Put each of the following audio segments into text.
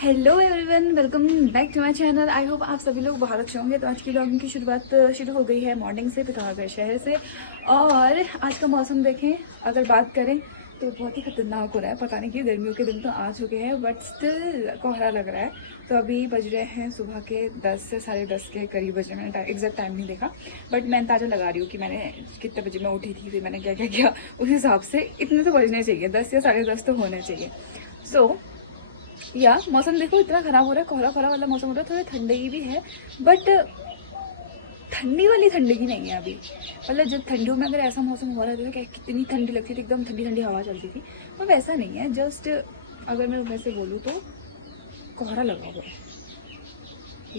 Hello everyone, welcome back to my channel. I hope आप सभी लोग बहुत अच्छे होंगे। तो आज की व्लॉगिंग की शुरुआत शुरू हो गई है मॉर्निंग से पिथौरागढ़ शहर से। और आज का मौसम देखें, अगर बात करें तो बहुत ही खतरनाक हो रहा है। पता नहीं क्यों, गर्मियों के दिन तो आ चुके हैं बट स्टिल कोहरा लग रहा है। तो अभी बज रहे हैं सुबह के 10 से 10:30 के करीब बजे। मैंने एग्जैक्ट टाइम नहीं देखा बट मैं अंदाजा लगा रही हूँ कि मैंने कितने बजे मैं उठी थी, फिर मैंने क्या क्या किया, उस हिसाब से इतने तो बजने चाहिए, 10 या 10:30 तो होने चाहिए। सो या मौसम देखो इतना ख़राब हो रहा है, कोहरा कोहरा वाला मौसम हो रहा है। थोड़ी ठंडी भी है बट ठंडी वाली ठंडी की नहीं है अभी। मतलब जब ठंडियों में अगर ऐसा मौसम हो रहा था कि कितनी ठंडी लगती थी, एकदम ठंडी ठंडी हवा चलती थी, तो वैसा नहीं है। जस्ट अगर मैं वैसे बोलूँ तो कोहरा लगा हुआ है,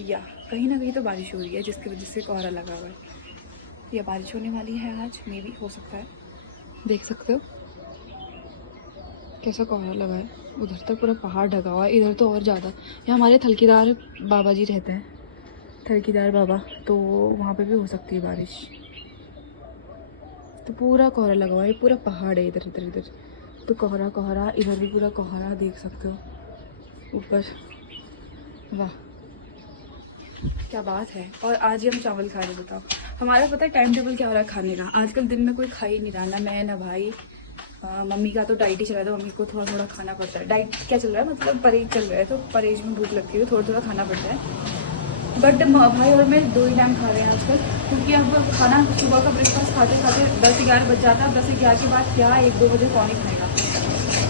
या कहीं ना कहीं तो बारिश हो रही है जिसकी वजह से कोहरा लगा हुआ है, या बारिश होने वाली है आज, मे भी हो सकता है। देख सकते हो कैसा कोहरा लगा है। उधर तक पूरा पहाड़ ढका हुआ है, इधर तो और ज़्यादा। यहाँ हमारे थलकीदार बाबा जी रहते हैं, थलकीदार बाबा, तो वहाँ पे भी हो सकती है बारिश। तो पूरा कोहरा लगा हुआ है, पूरा पहाड़ है इधर इधर इधर, तो कोहरा कोहरा। इधर भी पूरा कोहरा देख सकते हो ऊपर। वाह क्या बात है। और आज ही हम चावल खा रहे, बताओ हमारा पता है टाइम टेबल क्या हो रहा है खाने का। आजकल दिन में कोई खा ही नहीं रहा, ना मैं ना भाई। मम्मी का तो डाइट ही चल रहा है, तो मम्मी को थोड़ा थोड़ा खाना पड़ता है। डाइट क्या चल रहा है, मतलब परहेज चल रहा है, तो परहेज में भूख लगती है तो थोड़ा थोड़ा खाना पड़ता है। बट भाई और मैं 2 ही टाइम खा रहे हैं आजकल, क्योंकि अब खाना सुबह का ब्रेकफास्ट खाते खाते 10-11 बज जाता है। 10-11 के बाद क्या 1-2 बजे कौन ही खाएगा।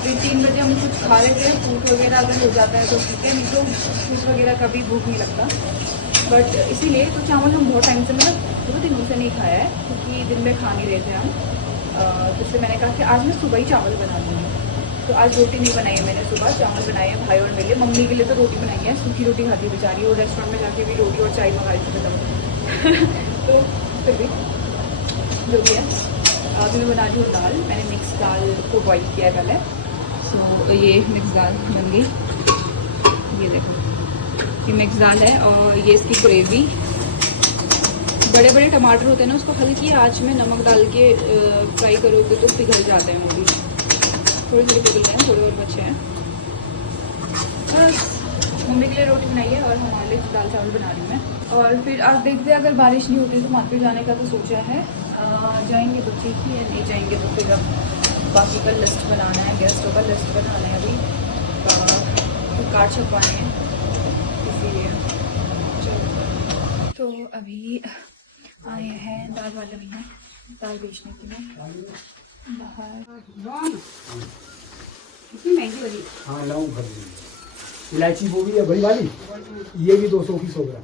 फिर 3 बजे हम कुछ खा लेते हैं, फ्रूट वगैरह अगर हो जाता है तो ठीक है, नहीं तो फ्रूट वगैरह का भी भूख नहीं लगता। बट इसीलिए तो चावल हम बहुत टाइम से, मतलब 2 दिनों से नहीं खाया है, क्योंकि दिन में खा नहीं रहे थे हम। तो इसलिए मैंने कहा कि आज मैं सुबह ही चावल बना दूँगी। तो आज रोटी नहीं बनाई है मैंने, सुबह चावल बनाए हैं भाई और मेरे लिए। मम्मी के लिए तो रोटी बनाई है, सूखी रोटी खाती है बेचारी, और रेस्टोरेंट में जाके भी रोटी और चाय मंगाई थी खत्म। तो फिर भी जो भी है, अभी मैं बना रही हूँ दाल। मैंने मिक्स दाल को बॉईल किया है पहले। सो ये मिक्स दाल बन गई, ये देखो ये मिक्स दाल है। और ये इसकी ग्रेवी, बड़े बड़े टमाटर होते हैं ना, उसको हल्की आंच में नमक डाल के फ्राई करोगे तो पिघल जाते हैं वो भी। थोड़े थोड़े पिघल रहे हैं, थोड़े और बचे हैं। बस मम्मी के लिए रोटी बनाई है और हमारे लिए दाल चावल बना रही हूँ मैं। और फिर आज देखते हैं, अगर बारिश नहीं होती तो मार्केट जाने का तो सोचा है। जाएंगे तो ठीक ही है, नहीं जाएंगे तो फिर अब बाकी का लिस्ट बनाना है, गेस्टों का लिस्ट बनाना है अभी, तो कार्ड छपवाने हैं, इसीलिए। तो अभी आए हैं दाल वाले भैया दाल बेचने के लिए बाहर। कितनी महंगी वाली? हाँ लाऊं कर दूँगी। इलायची वो भी है बड़ी वाली, ये भी 200 की 100 ग्राम।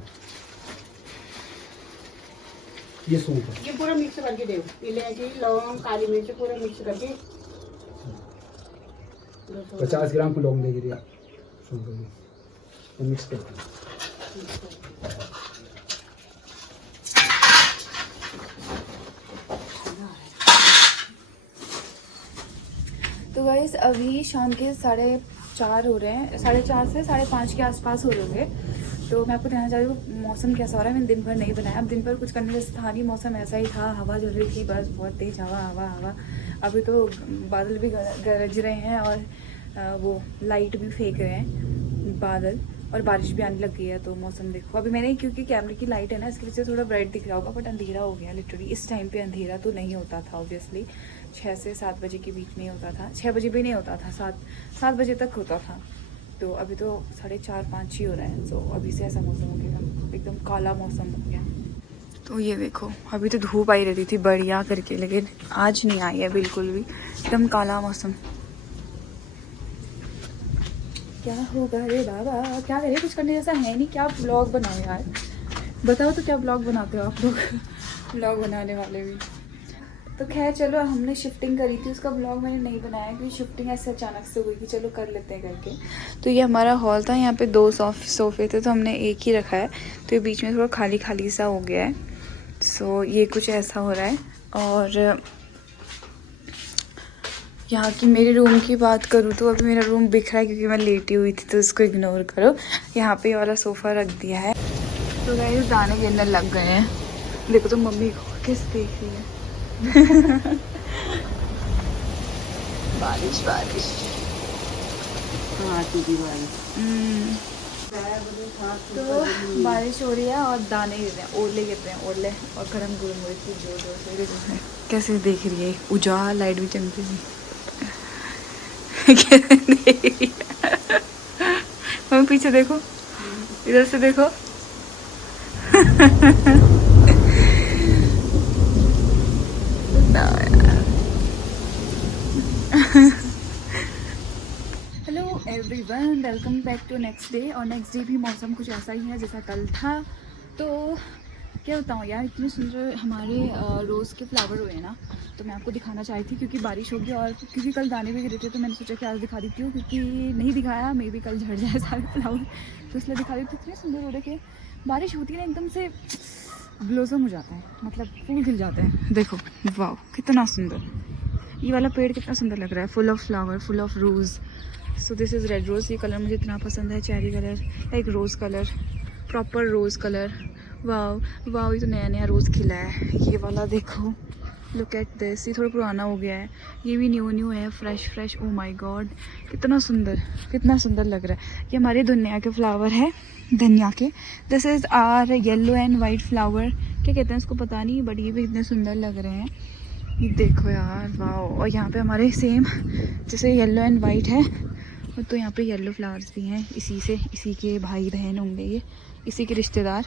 ये सूप है, ये पूरा मिक्स करके दो, इलायची लौंग काली मिर्च पूरा मिक्स करके 50 ग्राम को लौंग देगी दिया, सूप मिक्स करके। तो गाइस अभी शाम के 4:30 हो रहे हैं, 4:30 से 5:30 के आसपास हो रहे होंगे। तो मैं आपको कहना चाह रही हूँ मौसम कैसा हो रहा है। मैंने दिन भर नहीं बनाया, अब दिन भर कुछ करने जैसा था नहीं, मौसम ऐसा ही था, हवा चल रही थी बस, बहुत तेज़ हवा हवा हवा। अभी तो बादल भी गरज रहे हैं और वो लाइट भी फेंक रहे हैं बादल, और बारिश भी आने लग गई है। तो मौसम देखो, अभी मैंने क्योंकि कैमरे की लाइट है ना, इसकी वजह से थोड़ा ब्राइट दिख रहा होगा, बट अंधेरा हो गया लिटरली। इस टाइम पे अंधेरा तो नहीं होता था ऑब्वियसली, 6 से 7 बजे के बीच में होता था, 6 बजे भी नहीं होता था, 7 बजे तक होता था। तो अभी तो 4:30-5 ही हो रहे हैं। तो अभी से ऐसा मौसम हो गया, एकदम काला मौसम हो गया। तो ये देखो, अभी तो धूप आई रहती थी बढ़िया करके, लेकिन आज नहीं आई है बिल्कुल भी, एकदम काला मौसम। क्या होगा रे बाबा, क्या करें, कुछ करने जैसा है नहीं। क्या ब्लॉग बनाओ यार, बताओ तो क्या ब्लॉग बनाते हो आप लोग। ब्लॉग बनाने वाले भी। तो खैर चलो, हमने शिफ्टिंग करी थी, उसका ब्लॉग मैंने नहीं बनाया क्योंकि शिफ्टिंग ऐसे अचानक से हुई कि चलो कर लेते हैं करके। तो ये हमारा हॉल था, यहाँ पे 2 सोफे थे, तो हमने एक ही रखा है, तो ये बीच में थोड़ा खाली खाली सा हो गया है। सो ये कुछ ऐसा हो रहा है। और यहाँ की मेरे रूम की बात करूँ तो अभी मेरा रूम बिखरा है क्योंकि मैं लेटी हुई थी, तो उसको इग्नोर करो। यहाँ पे वाला सोफ़ा रख दिया है। तो गाइस दाने गिरने लग गए हैं, देखो तो मम्मी को किस देख रही है। बारिश बारिश, हाँ, बारिश बारिश हो रही है और दाने गिर रहे हैं, ओले गिर रहे हैं, ओले, और गर्म गर्म हो रही जोर जोर से गिर रहे हैं। कैसे देख रही है, उजाला लाइट भी चमकी थी। मम्मी पीछे देखो, इधर से देखो। Hello everyone, welcome back to next day. और नेक्स्ट डे भी मौसम कुछ ऐसा ही है जैसा कल था। तो क्या बताऊँ यार, इतने सुंदर हमारे रोज़ के फ्लावर हुए ना, तो मैं आपको दिखाना चाही थी क्योंकि बारिश होगी और क्योंकि कल दाने भी गिरे थे, तो मैंने सोचा कि आज दिखा देती हूँ, क्योंकि नहीं दिखाया मे भी कल झड़ जाए सारे फ्लावर, तो इसलिए दिखा देती हूँ। इतने सुंदर हो रहे कि बारिश होती है ना, एकदम से ब्लोसम हो जाता है, मतलब फूल खिल जाते हैं। देखो वाह कितना सुंदर, ये वाला पेड़ कितना सुंदर लग रहा है, full of flower, full of rose. So this is red rose. ये कलर मुझे इतना पसंद है, cherry colour, like rose colour, proper rose colour. वाह वाह, ये तो नया नया रोज़ खिला है। ये वाला देखो, लुक एट दिस, ये थोड़ा पुराना हो गया है, ये भी न्यू है, fresh fresh. Oh my God, कितना सुंदर लग रहा है। ये हमारे धनिया के फ्लावर है, धनिया के। This is our yellow and white flower, क्या कहते हैं इसको पता नहीं, बट ये भी इतने सुंदर लग रहे हैं। ये देखो यार वाह। और यहाँ पे हमारे सेम जैसे येलो एंड वाइट है, तो यहाँ पे येलो फ्लावर्स भी हैं, इसी के भाई बहन होंगे, ये इसी के रिश्तेदार।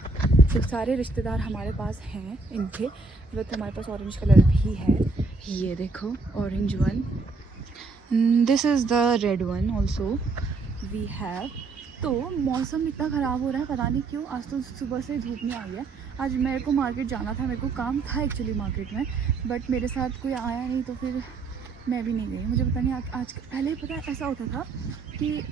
सिर्फ सारे रिश्तेदार हमारे पास हैं इनके, बट हमारे पास ऑरेंज कलर भी है। ये देखो orange one, this is the red one also we have. तो मौसम इतना ख़राब हो रहा है, पता नहीं क्यों। आज तो सुबह से धूप नहीं आई है। आज मेरे को मार्केट जाना था, मेरे को काम था एक्चुअली मार्केट में, बट मेरे साथ कोई आया नहीं, तो फिर मैं भी नहीं गई। मुझे पता नहीं आज पहले पता है ऐसा होता था कि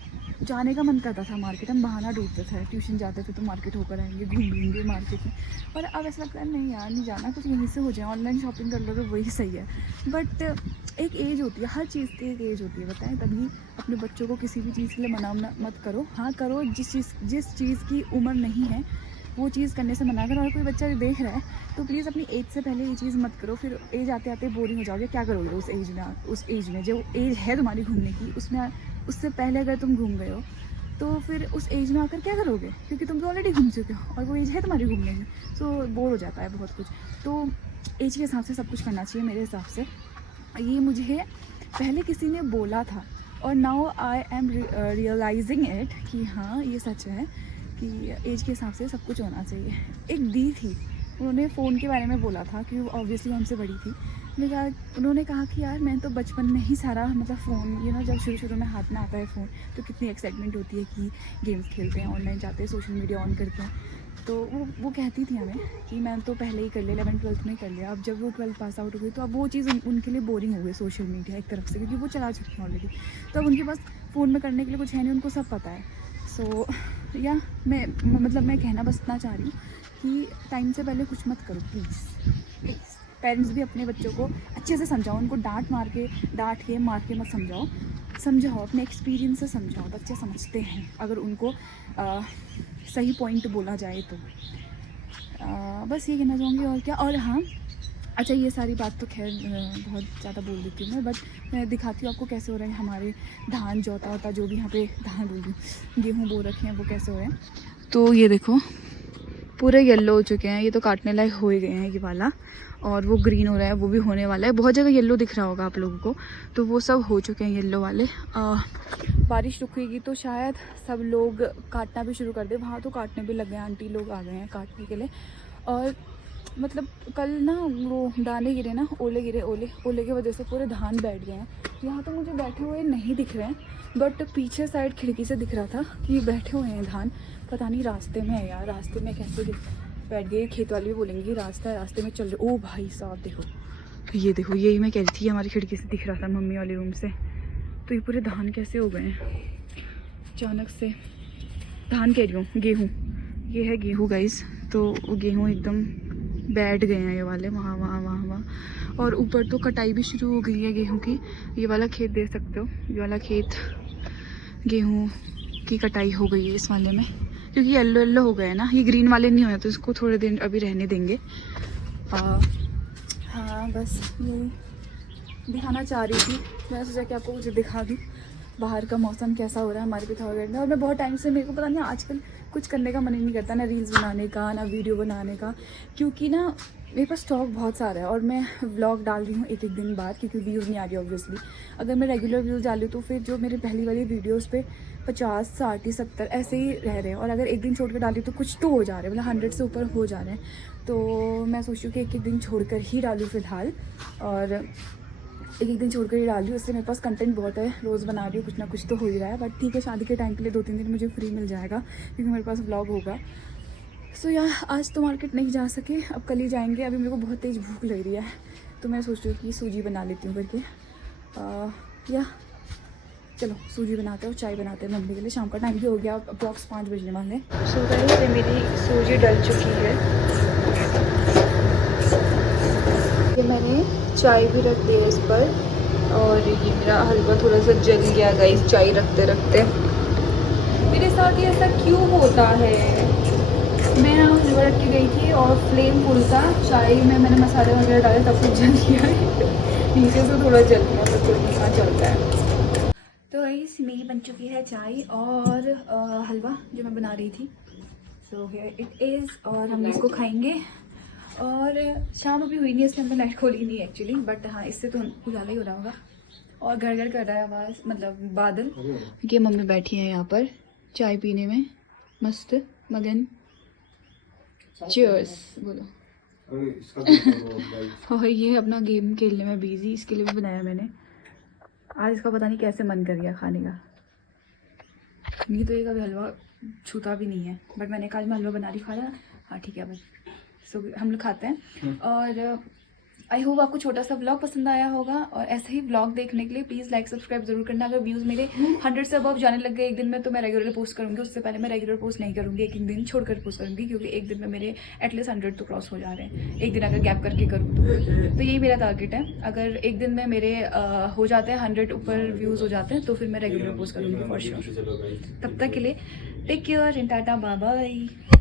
जाने का मन करता था मार्केट, हम बहाना ढूंढते थे, ट्यूशन जाते थे तो मार्केट होकर आएंगे, घूमेंगे मार्केट में। और अब ऐसा लगता है नहीं यार, नहीं जाना, कुछ यहीं से हो जाए, ऑनलाइन शॉपिंग कर लो तो वही सही है। बट एक एज होती है, हर चीज़ की एक एज होती है, बताएं। तभी अपने बच्चों को किसी भी चीज़ के लिए मना मत करो। हाँ करो, जिस चीज़ की उम्र नहीं है वो चीज़ करने से मना करो। और कोई बच्चा देख रहा है तो प्लीज़ अपनी एज से पहले ये चीज़ मत करो, फिर एज आते आते बोरिंग हो जाओगे। क्या करोगे उस एज में जो एज है तुम्हारी घूमने की, उससे पहले अगर तुम घूम गए हो तो फिर उस एज में आकर क्या करोगे, क्योंकि तुम तो ऑलरेडी घूम चुके हो और वो एज है तुम्हारी घूमने की। सो बोर हो जाता है बहुत कुछ, तो एज के हिसाब से सब कुछ करना चाहिए मेरे हिसाब से। ये मुझे पहले किसी ने बोला था और now I am realising it कि हाँ ये सच है कि एज के हिसाब से सब कुछ होना चाहिए। एक दी थी, उन्होंने फ़ोन के बारे में बोला था कि ऑब्वियसली हमसे बड़ी थी। उन्होंने कहा कि यार मैं तो बचपन में ही सारा मतलब फ़ोन, जब शुरू में हाथ में आता है फ़ोन तो कितनी एक्साइटमेंट होती है कि गेम्स खेलते हैं, ऑनलाइन जाते हैं, सोशल मीडिया ऑन करते हैं। तो वो कहती थी हमें कि मैं तो पहले ही कर लिया, 11th-12th में कर लिया। अब जब वो 12th पास आउट हो गई तो अब वो चीज़ उनके लिए बोरिंग हो गई, सोशल मीडिया एक तरफ से, क्योंकि वो चला चुकी हैं ऑलरेडी। तो अब उनके पास फ़ोन में करने के लिए कुछ है नहीं, उनको सब पता है। सो या मैं कहना बस इतना चाह रही हूँ कि टाइम से पहले कुछ मत करो प्लीज़। पेरेंट्स भी अपने बच्चों को अच्छे से समझाओ, उनको डांट के मार के मत समझाओ, अपने एक्सपीरियंस से समझाओ। बच्चे समझते हैं अगर उनको सही पॉइंट बोला जाए तो। बस ये कहना चाहूँगी, और क्या। और हाँ अच्छा, ये सारी बात तो खैर बहुत ज़्यादा बोल देती हूँ मैं, बट मैं दिखाती हूँ आपको कैसे हो रहे हैं हमारे धान जोता जो भी यहाँ पे धान बोल रही हूँ, गेहूँ बो रखे हैं, वो कैसे हो रहे हैं। तो ये देखो पूरे येलो हो चुके हैं, ये तो काटने लायक हो ही गए हैं ये वाला, और वो ग्रीन हो रहा है, वो भी होने वाला है। बहुत जगह येलो दिख रहा होगा आप लोगों को, तो वो सब हो चुके हैं येलो वाले। बारिश रुकेगी तो शायद सब लोग काटना भी शुरू कर दे। वहाँ तो काटने भी लग गए, आंटी लोग आ गए हैं काटने के लिए। और मतलब कल ना वो दाने गिरे ना, ओले की वजह से पूरे धान बैठ गए हैं। यहाँ तो मुझे बैठे हुए नहीं दिख रहे हैं, बट पीछे साइड खिड़की से दिख रहा था कि बैठे हुए हैं धान। पता नहीं रास्ते में है यार, रास्ते में कैसे बैठ गए। खेत वाले भी बोलेंगे रास्ते में चल रहे। ओ भाई साहब देखो, ये देखो, यही मैं कह रही थी, हमारी खिड़की से दिख रहा था मम्मी वाले रूम से। तो ये पूरे धान कैसे हो गए हैं अचानक से। धान कह रही हूँ, गेहूँ, ये है गेहूँ गाइस। तो गेहूँ एकदम बैठ गए हैं ये वाले, वहाँ। और ऊपर तो कटाई भी शुरू हो गई है गेहूँ की। ये वाला खेत देख सकते हो, ये वाला खेत गेहूँ की कटाई हो गई है इस वाले में, क्योंकि येलो हो गया है ना, ये ग्रीन वाले नहीं हुए, तो इसको थोड़े दिन अभी रहने देंगे। हाँ बस यही दिखाना चाह रही थी, मैं सोचा कि आपको कुछ दिखा दूँ। बाहर का मौसम कैसा हो रहा है हमारे पिथौरागढ़ में। और मैं बहुत टाइम से, मेरे को पता नहीं आजकल कुछ करने का मन ही नहीं करता, ना रील्स बनाने का ना वीडियो बनाने का, क्योंकि ना मेरे पास स्टॉक बहुत सारा है और मैं व्लॉग डाल रही हूँ एक एक दिन बाद, क्योंकि व्यूज़ नहीं आ रही ऑब्वियसली। अगर मैं रेगुलर व्यूज़ डालूँ तो फिर जो मेरे पहली वाली वीडियोज़ पे 50, 60, 70 ऐसे ही रह रहे हैं, और अगर एक दिन छोड़ कर डाली तो कुछ तो हो जा रहे हैं, मतलब 100 से ऊपर हो जा रहे हैं। तो मैं सोच रही हूँ कि एक एक दिन छोड़ कर ही डालूँ फ़िलहाल, और एक एक दिन छोड़ कर ही डाल रही हूँ। इसलिए मेरे पास कंटेंट बहुत है, रोज़ बना रही हूँ, कुछ ना कुछ तो हो ही रहा है। बट ठीक है, शादी के टाइम के लिए 2-3 दिन मुझे फ्री मिल जाएगा, क्योंकि मेरे पास व्लॉग होगा। सो यार आज तो मार्केट नहीं जा सके, अब कल ही जाएंगे। अभी मेरे को बहुत तेज़ भूख लग रही है, तो मैं सोच रही हूँ कि सूजी बना लेती हूँ करके। या चलो सूजी बनाते हैं और चाय बनाते हैं मम्मी के लिए। शाम का टाइम भी हो गया, अप्रॉक्स 5 बजने वाले। सो गाइस ये मेरी सूजी डल चुकी है, ये मैंने चाय भी रख दी है इस पर, और ये मेरा हलवा थोड़ा सा जल गया गाइस चाय रखते रखते। मेरे साथ ये ऐसा क्यों होता है? मैं हलवा रख के गई थी और फ्लेम फुल था, चाय में मैंने मसाले वगैरह डाले तब कुछ जल गया है नीचे से थोड़ा जल गया, तो कोई नहीं चलता है। तो गाइस मेरी बन चुकी है चाय और हलवा जो मैं बना रही थी। सो हियर इट इज़, और हम इसको खाएंगे। और शाम अभी हुई नहीं, इसलिए हमने लाइट खोली नहीं एक्चुअली, बट हाँ इससे तो उजाला ही हो रहा होगा। और घर घर कर रहा है आवाज़, मतलब बादल। ये मम्मी बैठी है यहाँ पर चाय पीने में मस्त मगन। चीयर्स बोलो। और ये अपना गेम खेलने में बिजी, इसके लिए भी बनाया मैंने। आज इसका पता नहीं कैसे मन कर गया खाने का, नहीं तो ये कभी हलवा छूता भी नहीं है, बट मैंने कल में हलवा बना रही खाया। हाँ ठीक है बस, सो हम लोग खाते हैं। और आई होप आपको छोटा सा व्लॉग पसंद आया होगा, और ऐसे ही व्लॉग देखने के लिए प्लीज़ लाइक सब्सक्राइब जरूर करना। अगर व्यूज़ मेरे 100 से अबव जाने लग गए एक दिन में, तो मैं रेगुलर पोस्ट करूँगी। उससे पहले मैं रेगुलर पोस्ट नहीं करूँगी, एक एक दिन छोड़कर पोस्ट करूँगी, क्योंकि एक दिन में मेरे एटलीस्ट 100 तो क्रॉस हो जा रहे हैं। एक दिन अगर गैप करके करूँ तो यही मेरा टारगेट है। अगर एक दिन में मेरे हो जाते हैं 100 ऊपर व्यूज़ हो जाते हैं, तो फिर मैं रेगुलर पोस्ट करूँगी फॉर श्योर। तब तक के लिए take care and tata bye bye.